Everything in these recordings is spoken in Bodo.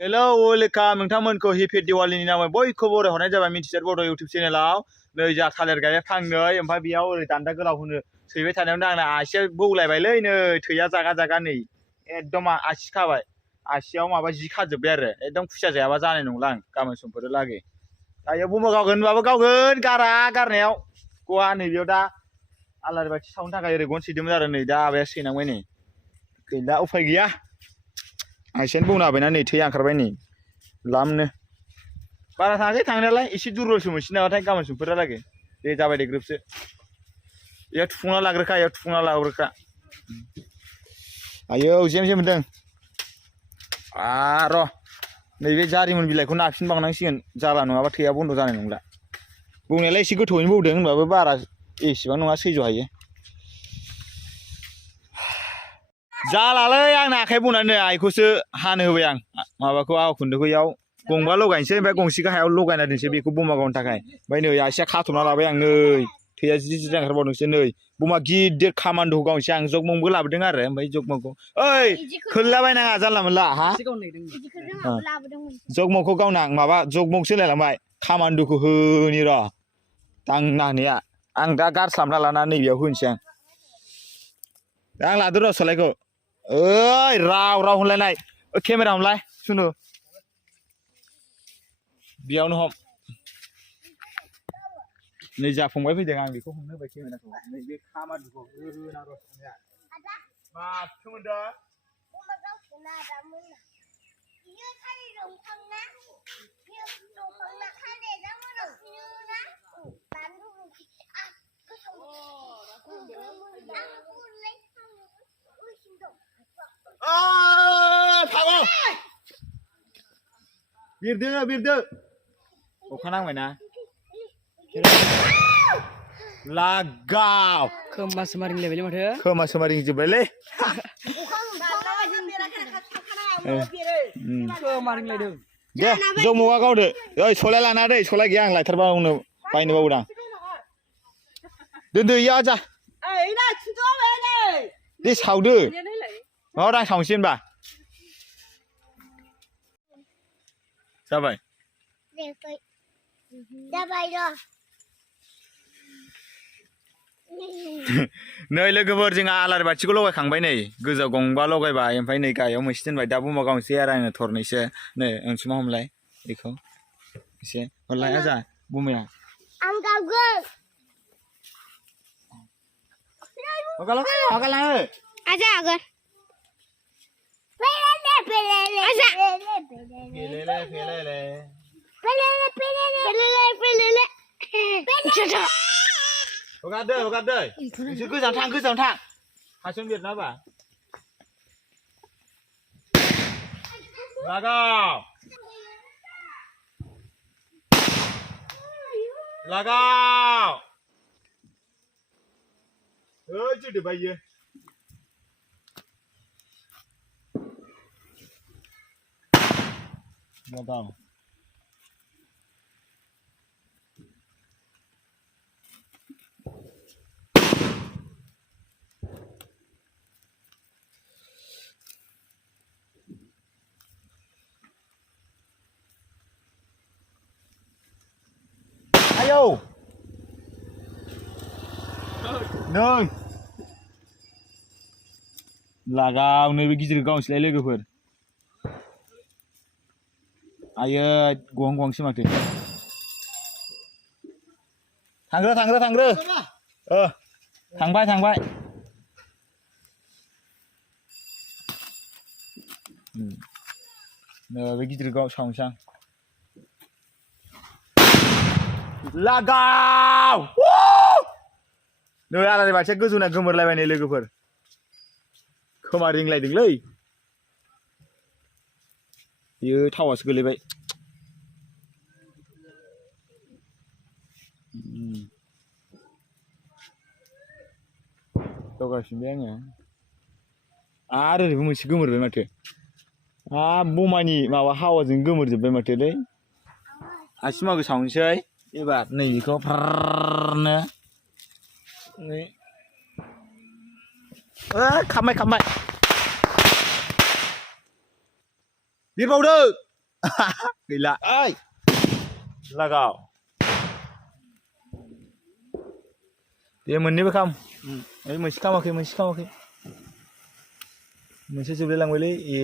Hello, welcome नोंथांमोनखौ हेपि दिवालीनि नामै बयखौबो बरायहरनाय जाबाय मिथिसार बड' इउटिउब चेनेलाव नै जा थालिर गायबाय फांनै ओमफ्राय बेयाव ओरै दान्दा गोलाव होनो सैबाय थानायावनो आंना आसिया बौलायबायलै नै थैया जागा जागा नै एकदम आसि खाबाय आसियाव माबा जि खाजोब्बाय आरो एकदम खुसिया जायाबा जानाय नंला आं गाबोन समफोरहालागै दायो बमा गावगोनबाबो गावगोन गारा गारनायाव गवा नैबेयाव दा आलारि बाथि सावनो थाखाय ओरै गन सैदोंमोन आरो नै दा आबाया सैनांबाय नै गैला उफाय गैया आइसेन बौना होबायना नै थै ओंखारबाय नै लामनो बारा थाङाखै थांनायालाय एसे दुरबलसो मोनसै नामाथाय गाबोन समफोरहालागै दे जाबाय दे ग्रोबसो बेयाव थुफुंना लाग्रोखा बेयाव थुफुंना लाग्रोखा आयौ जेम जेम मोन्दों र' नैबे जारिमन बिलाइखौ नाफिन बांनांसिगोन जाला नङाबा थैया बन्द' जानाय नंला बौनायालाय एसे गोथौयैनो बौदों होनबाबो बारा एसेबां नङा सैज' हायो जालालै आंना आखाइ बौनानै आइखौसो हानो होबाय आं माबाखौ आवा खुन्दुंखौ इयाव गंबा लगायनोसै ओमफ्राय गंसेखौ हायाव लगायना दोनसै बेखौ बमा गावनो थाखाय ओमफ्राय नै आसिया खाथबना लाबाय आं नै थैया जि जि ओंखारबावदोंसो नै बमा गिदिर खामान्दोखौ गावनोसै आं जगमगबो लाबोदों आरो ओमफ्राय जगमगखौ ओइ खोल्लाबायनाङा जानला मोनला हा जगमगखौ गावनो आं माबा जगमगसो होनलायलांबाय खामान्दोखौ होनि र' दांना होनाया आं दा गारस्लाबना लाना नैबेयाव होनोसै आं लादो र' सलायखौ ओइ राव राव होनलायनाय केमेरा हमलाय सुनु बेयावनो हम नै जाफंबाय फैदों आं बेखौ हमनो होबाय केमेराखौ नैबे खामानिखौ होना र' संनाया माथो मोनदों फागल बिरदो अखा नांबायना लागाव खोमासो मारिलायबायलै माथो खोमासो मारिजोब्बायलै दे जगमगा गावदो ओइ सलाय लाना दै सलाय गैया आं लायथारबा उनाव बायनो बावदां दोनदो इया जा दे सावदो माबा आं सावनोसै होनबा जाबाय नै लोगोफोर जोंहा आलारि बाथिखौ लगायखांबाय नै गोजौआव गंबा लगायबाय ओमफ्राय नै गाहायाव मोनसे दोनबाय दा बमा गावनोसै आरो आङो थरनैसो नै अनसुमा हमलाय बेखौ एसे हरलाय आजा बमाया आं गावगोन हगालाङो आजा हागोन हगारदो नोंसोर गोजान थां हासन बेरना बा लागाव ओइ जोदो बायो लागाव आयौ नों लागाव नैबे गिदिर गावनोसैलाय लोगोफोर आयै गंसे माथो थांग्रो थांबाय बे गिदिर गाव सावनोसै आं लागाव नै आलारि बाथिया गोजौना गोमोरलायबाय नै लोगोफोर खोमा रिंलायदोंलै बेयो थावासो गोलैबाय लगायफिनबाय आङो आरो ओरैबो मोनसे गोमोरबाय माथो बमानि माबा हावाजों गोमोरजोब्बाय माथोलै आसिमागो सावनोसै एबार नैबेखौ फारनो खामबाय बिरबावदो गैला ओइ लागाव दे मोननैबो खाम ओइ मोनसे खामाखै मोनसे जोबलाय लांबायलै ए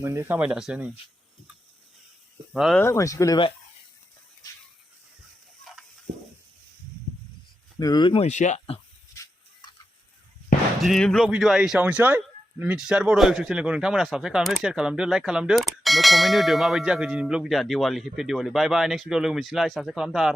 मोननै खामाय दासो नै मोनसे गोलैबाय नै मोनसेया दिनैनि ब्लग भिडिअआ एसेयावनोसै मिथिसार बड' इउटुब चेनेलखौ नोंथांमोना साबस्क्राइब खालामदो शेयार खालामदो लाइक खालामदो ओमफ्राय कमेन्ट होदो माबायदि जाखो दिनैनि ब्लग भिडिअआ दिवालि हेपि दिवालि बाय बाय नेक्स्ट भिडिअ लोगो मोनसिगोनलाय साबस्क्राइब खालामथार